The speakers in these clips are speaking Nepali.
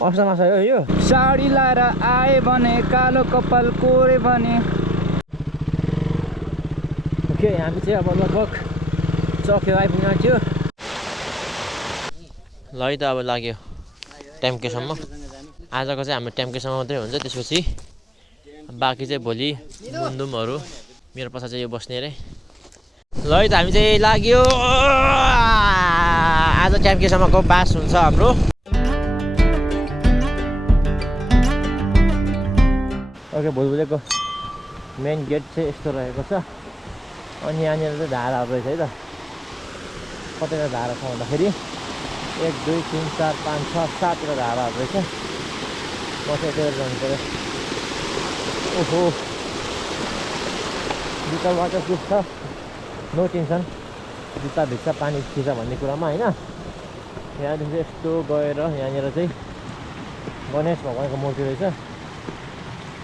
अस्ता माछा हो यो साडी लाएर आए भने कालो कपाल कोरे भने ओके हामी चाहिँ अब लगभग चक्यो आइपुग्न आँट्यो ल है त अब लाग्यो ट्याम्केसम्म आजको चाहिँ हाम्रो ट्याम्केसम्म मात्रै हुन्छ त्यसपछि बाँकी चाहिँ भोलि मुन्दुमहरू मेरो पछाडि चाहिँ यो बस्ने अरे ल है त हामी चाहिँ लाग्यो आज ट्याम्केसम्मको बास हुन्छ हाम्रो ओके भुलभुलेको मेन गेट चाहिँ यस्तो रहेको छ अनि यहाँनिर चाहिँ धाराहरू रहेछ है त कतिवटा धारा छ भन्दाखेरि 1 2 3 4 5 6 7वटा धाराहरू रहेछ म चाहिँ यतै जानु पऱ्यो ओहो जुत्ता वाटरप्रुफ छ नो टेन्सन जुत्ता भित्र पानी खिच्छ भन्ने कुरामा होइन यहाँदेखि चाहिँ यस्तो गएर यहाँनिर चाहिँ गणेश भगवान्को मूर्ति रहेछ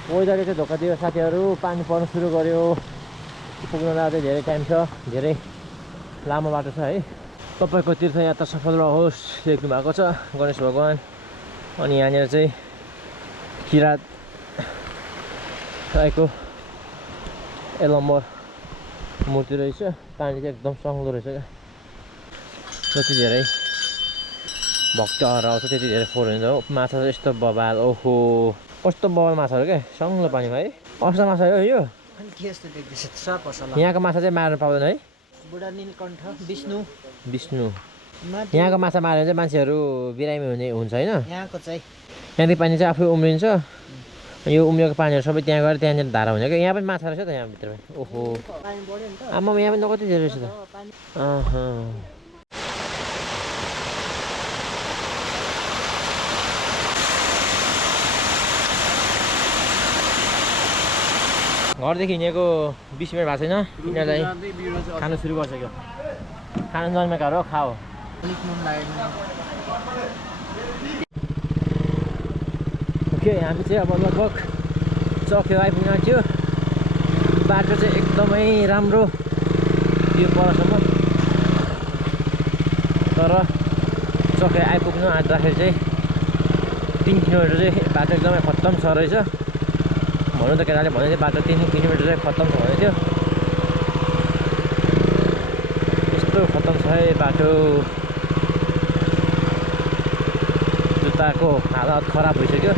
वेदरले चाहिँ धोका दियो साथीहरू पानी पर्नु सुरु गर्यो पुग्नलाई चाहिँ धेरै टाइम छ धेरै लामो बाटो छ है तपाईँको तीर्थयात्रा सफल रहोस् लेख्नु भएको छ गणेश भगवान् अनि यहाँनिर चाहिँ किरात रहेको एलम्बर मूर्ति रहेछ पानी चाहिँ एकदम सङ्लो रहेछ क्या जति धेरै भक्तहरू आउँछ त्यति धेरै फोहोर हुन्छ हो माछा चाहिँ यस्तो बबाल ओहो कस्तो बबाल माछाहरू क्या सङ्लो पानीमा है अस्ता माछा हो यो यहाँको माछा चाहिँ मार्नु पाउँदैन है बुढा नीलकण्ठ विष्णु यहाँको माछा मारेर चाहिँ मान्छेहरू बिरामी हुने हुन्छ होइन यहाँको चाहिँ यहाँदेखि पानी चाहिँ आफै उम्रिन्छ यो उम्रेको पानीहरू सबै त्यहाँ गएर त्यहाँनिर धारा हुन्छ क्या यहाँ पनि माछा रहेछ त यहाँ भित्रमा ओहो आमा यहाँ पनि कति धेरै रहेछ त घरदेखि हिँडेको 20 मिनट भएको छैन यिनीहरूलाई खानु सुरु गरिसक्यो खानु जन्मेका हो खाओ ओके हामी चाहिँ अब लगभग चक्यो आइपुग्न आँट्यो बाटो चाहिँ एकदमै राम्रो यो परसम्म तर चक्यो आइपुग्नु आँट्दाखेरि चाहिँ 3 किलोमिटर चाहिँ बाटो एकदमै खत्तम छ रहेछ भन्नु त केटाले भन्दै थियो बाटो 3 किलोमिटर चाहिँ खत्तम छ भन्दै थियो यस्तो खत्तम छ है बाटो जुत्ताको हालत खराब भइसक्यो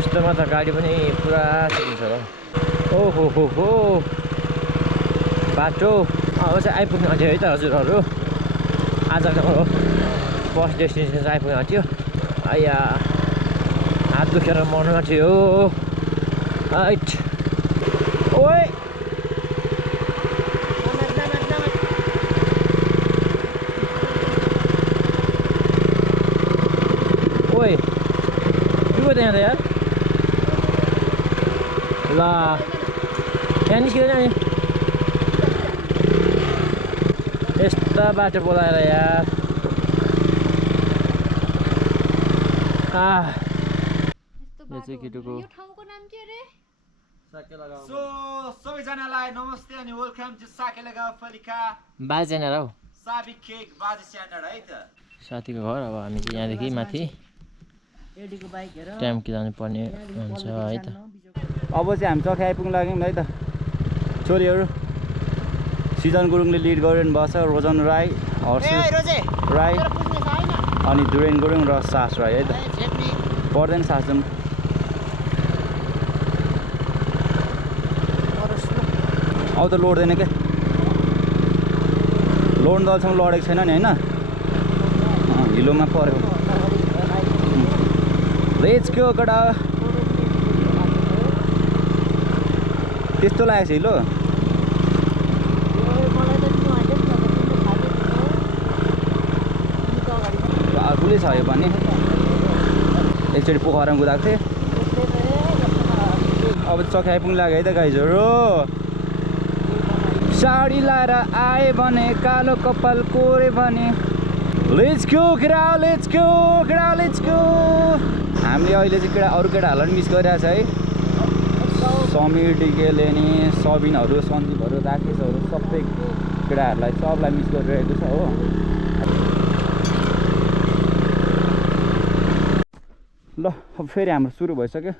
यस्तोमा त गाडी पनि पुरा सिकिन्छ होला ओहो हो बाटो अब चाहिँ आइपुग्नु आँट्यो है त हजुरहरू आजको फर्स्ट डेस्टिनेसन चाहिँ आइपुग्नु आँट्यो आया हात दुखेर मर्नु आँट्यो हाइट ओए ओए के भयो त यहाँ त यार ल यहाँ निस्किँदैन नि यस्ता बाटो बोलाएर यार यो चाहिँ केटोको सो सबैजनालाई नमस्ते अनि वेलकम टु साकेला गाउँपालिका बाजेनार हौ साबिक केक बाजे च्यानल है त साथीको घर अब हामी चाहिँ यहाँदेखि माथि एडीको बाइक हेर ट्याम्की जानु पर्ने हुन्छ है त अब चाहिँ हामी चक्की आइपुग्न लाग्यौँ है त छोरीहरू सिजन गुरुङले लिड गरिरहनु भएको छ रोजन राई हर्षु राई अनि दुरेन गुरुङ र सास राई है त पर्दैन सासजन अब त लोड्दैन क्या लोड दलसम्म लडेको छैन नि होइन हिलोमा पऱ्यो रेचको कडा त्यस्तो लागेको छ हिलो ठुलै छ यो पनि एकचोटि पोखरामा कुदाएको थिएँ अब चक्की आइपुग्नु लाग्यो है त गाइजहरू साडी लाएर आए भने कालो कपाल कोरे भने लेट्स गो केटा लेट्स गो केटा लेट्स गो। हामीले अहिले चाहिँ केटा अरू केटाहरूलाई पनि मिस गरिरहेको छ है। समीर डिकेले नि सबिनहरू सन्दीपहरू राकेशहरू सबै केटाहरूलाई सबलाई मिस गरिरहेको छ हो। ल अब फेरि हाम्रो सुरु भइसक्यो।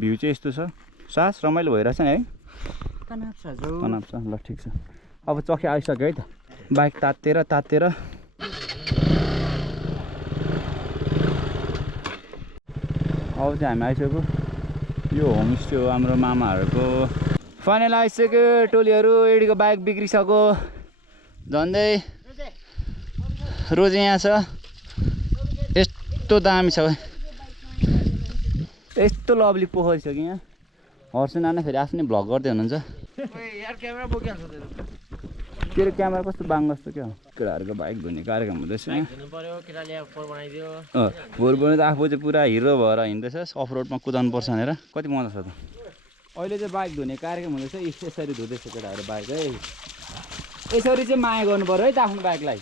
भ्यू चाहिँ यस्तो छ। सास रमाइलो भइरहेछ नि है। तनाव छ ल ठिक छ। अब चखे आइसक्यो है त। बाइक तातेर अब चाहिँ हामी आइसक्यो। यो होमस्टे हो हाम्रो मामाहरूको। फाइनल आइसक्यो टोलीहरू। एडीको बाइक बिग्रिसक्यो झन्डै। रोजे यहाँ छ। यस्तो दामी छ। यस्तो लभली पोखरी छ कि यहाँ। हर्ष नाना फेरि आफ्नै भ्लग गर्दै हुनुहुन्छ। तेरो क्यामेरा कस्तो बाङ जस्तो क्या केटाहरूको बाइक धुने कार्यक्रम हुँदैछ। फोहोर बनाउँदा त आफू चाहिँ पुरा हिरो भएर हिँड्दैछ। अफ रोडमा कुदाउनु पर्छ भनेर कति मजा छ त। अहिले चाहिँ बाइक धुने कार्यक्रम हुँदैछ। यसरी धुँदैछ केटाहरू बाइक है। यसरी चाहिँ माया गर्नु पर्यो है त आफ्नो बाइकलाई।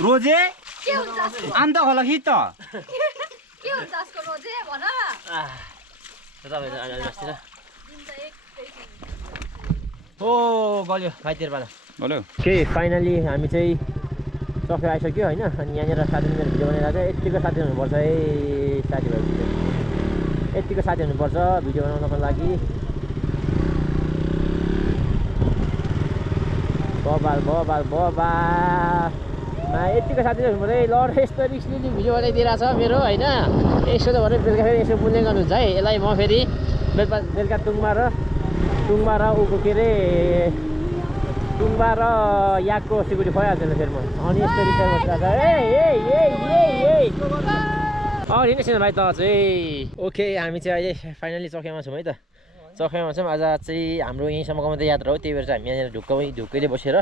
रोजे अन्त होला कि त हो गल्यो भाइतिर पाला बोल्यो। के फाइनली हामी चाहिँ चखे आइसक्यो होइन। अनि यहाँनिर साथीहरू भिडियो बनाइरहेको छ। यत्तिको साथी हुनुपर्छ है साथीभाइ। यत्तिको साथी हुनुपर्छ भिडियो बनाउनको लागि। बबाल यत्तिको साथी हुनुपर्छ है। लड यस्तो रिक्सले भिडियो बनाइदिइरहेको छ मेरो होइन। यसो त भने बेलुका फेरि यसो बुझ्ने गर्नुहुन्छ है। यसलाई म फेरि बेलुका टुङमा र उको के अरे टुङमा र याकको सिकुटी खुवाइहाल्छ फेरि म। अनि यस्तो रिक्सा बसिरहेको छ। हिँड्दैछ भाइ त चाहिँ। ओके हामी चाहिँ अहिले फाइनली चौकीमा छौँ है त। चौकीमा छौँ। आज चाहिँ हाम्रो यहीँसम्मको मात्रै यात्रा हो। त्यही भएर चाहिँ हामी यहाँनिर ढुक्कैले बसेर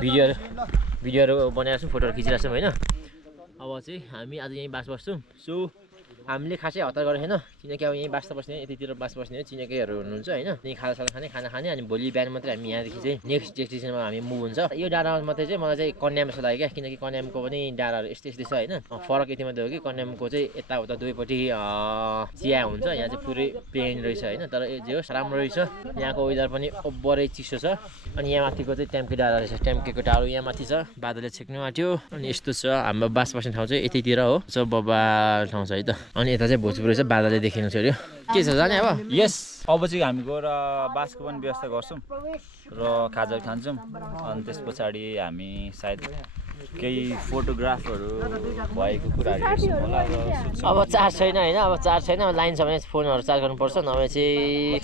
भिडियोहरू बनाएर छौँ, फोटोहरू खिचिरहेको छौँ होइन। अब चाहिँ हामी आज यहीँ बास बस्छौँ। सो हामीले खासै हतार गरेको छैन किनकि अब यहीँ बास बस्ने यतितिर बास बस्ने चिनेकैहरू हुनुहुन्छ होइन। त्यहीँ खाना खाने अनि भोलि बिहान मात्रै हामी यहाँदेखि चाहिँ नेक्स्ट डेस्टिनेसनमा हामी मुभ हुन्छ। यो डाँडामा मात्रै चाहिँ मलाई चाहिँ कन्याम जस्तो लाग्यो क्या। किनकि कन्यामको पनि डाँडाहरू यस्तै छ होइन। फरक यति मात्रै हो कि कन्यामको चाहिँ यताउता दुवैपट्टि चिया हुन्छ। यहाँ चाहिँ पुरै प्लेन रहेछ होइन। तर जे होस् राम्रो रहेछ। यहाँको वेदर पनि ओभरै चिसो छ। अनि यहाँ माथिको चाहिँ ट्याम्के डाँडा रहेछ। ट्याम्केको डाँडो यहाँ माथि छ। बादलले छेक्नु आँट्यो। अनि यस्तो छ हाम्रो बास बस्ने ठाउँ चाहिँ यतितिर हो। बबाल ठाउँ छ है त। अनि यता चाहिँ भोजपुर रहेछ। बादलले देखिनु छोड्यो। के छ जाने अब? यस अब चाहिँ हामी गएर बासको पनि व्यवस्था गर्छौँ र खाजा खान्छौँ। अनि त्यस पछाडि हामी सायद केही फोटोग्राफहरू भएको कुराहरू हेर्छौँ होला र अब चार्ज छैन होइन। अब चार्ज छैन। लाइन छ भने फोनहरू चार्ज गर्नुपर्छ। नभए चाहिँ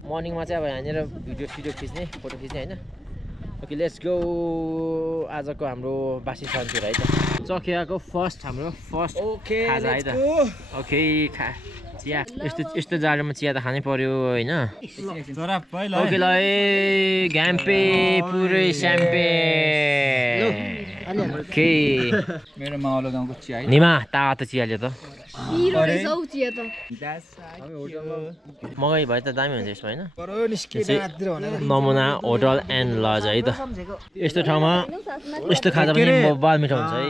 मर्निङमा चाहिँ अब यहाँनिर भिडियो खिच्ने फोटो खिच्ने होइन। Okay let's go. आजको हाम्रो बासी सन्चुर है त। चखियाको हाम्रो फर्स्ट खाजा है त। ओके चिया यस्तो जाडोमा चिया त खानै पर्यो होइन। ओके ल घ्याम्पे पुरै स्याम्पे। ओके मेरो मावलो गाउँको चिया है। निमा तातो चियाले त मगाइ भए त दामी हुन्छ यसमा होइन। नमुना होटल एन्ड लज है त। यस्तो ठाउँमा यस्तो खाजा पनि बबाल मिठो हुन्छ है।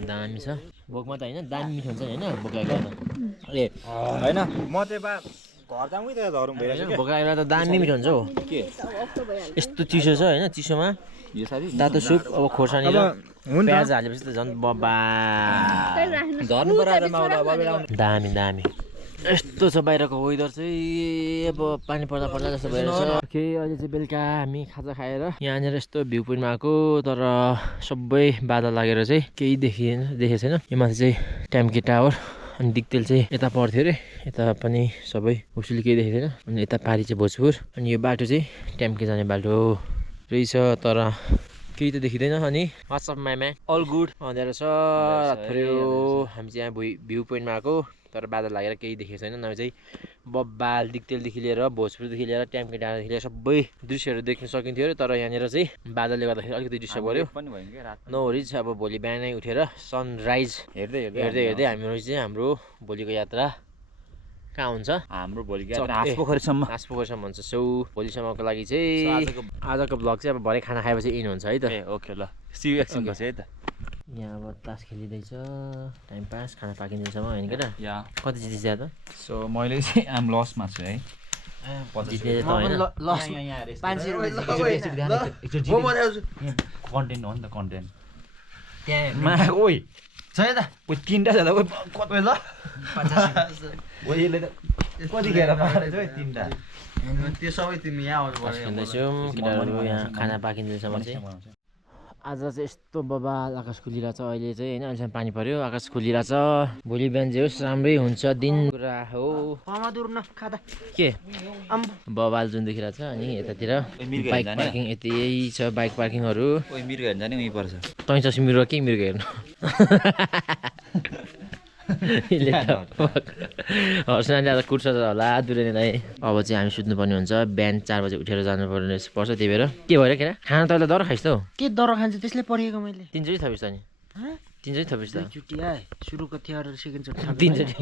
दामी छ। भोकमा त होइन दामी मिठो हुन्छ होइन। बोकाएको होइन म चाहिँ घर जाउँ त धरौँ भइरहेको बोकाएको त दामी मिठो हुन्छ हो। यस्तो चिसो छ होइन। चिसोमा तातो सुप अब खोर्सानी र प्याज हालेपछि त झन् बबा दामी यस्तो छ बाहिरको वेदर चाहिँ। अब पानी पर्दा जस्तो भइरहेछ। ओके अहिले चाहिँ बेलुका हामी खाजा खाएर यहाँनिर यस्तो भ्यू पोइन्टमा आएको। तर सबै बादल लागेर चाहिँ केही देखेको छैन। यो माथि चाहिँ ट्याम्के टावर अनि दिक्तेल चाहिँ यता पर्थ्यो अरे। यता पनि सबै उसले केही देखेको छैन। अनि यता पारि चाहिँ भोजपुर। अनि यो बाटो चाहिँ ट्याम्के जाने बाटो रहेछ। तर केही त देखिँदैन। अनि वाट्सएप म्याम अल गुड अँध्यारो छ रातभरि। हामी चाहिँ यहाँ भ्यू पोइन्टमा आएको। तर बादल लागेर केही देखेको छैन। नभए चाहिँ बब्बाल दिक्तेलदेखि लिएर भोजपुरदेखि लिएर ट्याम्के डाँडादेखि लिएर सबै दृश्यहरू देख्न सकिन्थ्यो अरे। तर यहाँनिर चाहिँ बादलले गर्दाखेरि अलिकति डिस्टर्ब गर्यो। No worries. अब भोलि बिहानै उठेर सनराइज हेर्दै हामीहरू चाहिँ हाम्रो भोलिको यात्रा कहाँ हुन्छ हाम्रो भोलि चक- हाँस ए। पोखरीसम्म हाँस पोखरसम्म हुन्छ सो भोलिसम्मको लागि चाहिँ आजको भ्लग चाहिँ अब भरे खाना खाएपछि इन हुन्छ है त ए ओके ल सी यू एकछिन पछि है त यहाँ अब तास खेलिँदैछ टाइम पास खाना पाकिँदैछसम्म होइन केटा या कति जितिस त सो मैले चाहिँ आम लसमा छु है जित्ने त होइन कन्टेन्ट हो नि त कन्टेन्ट त्यहाँ ओइ छ त ओइ तिनवटा झ्याला ओइ कति ल ओइ यसले त कतिखेर पारेछ है तिनवटा त्यो सबै तिमी यहाँ आउनु तास खेल्दैछौँ केटाहरू यहाँ खाना पाकिँदैछम्म चाहिँ आज चाहिँ यस्तो बबाल आकाश खुलिरहेछ अहिले चाहिँ होइन अहिलेसम्म पानी पर्यो आकाश खुलिरहेछ भोलि बिहान चाहिँ होस् राम्रै हुन्छ दिन कुरा हो के बबाल जुन देखिरहेछ अनि यतातिर बाइक पार्किङ यति छ बाइक पार्किङहरू ओइ मिर्ग हेर्नु जाने उहीँ पर्छ तँ चाहिँ मिर्ग के मिर्ग हेर्नु हर्षनाले आज कुर्छ होला दुरेनीलाई अब चाहिँ हामी सुत्नुपर्ने हुन्छ बिहान 4 बजे उठेर जानुपर्ने पर्छ त्यही भएर के भएर केटा खाना तैँले दर खाइस् त हौ के दर खान्छ त्यसले परेको मैले 3 चोटि थपिस् त नि 3 चोटि थपिस् त चुटी आए सुरुको थियो सेकेन्ड चोटि 3 चोटि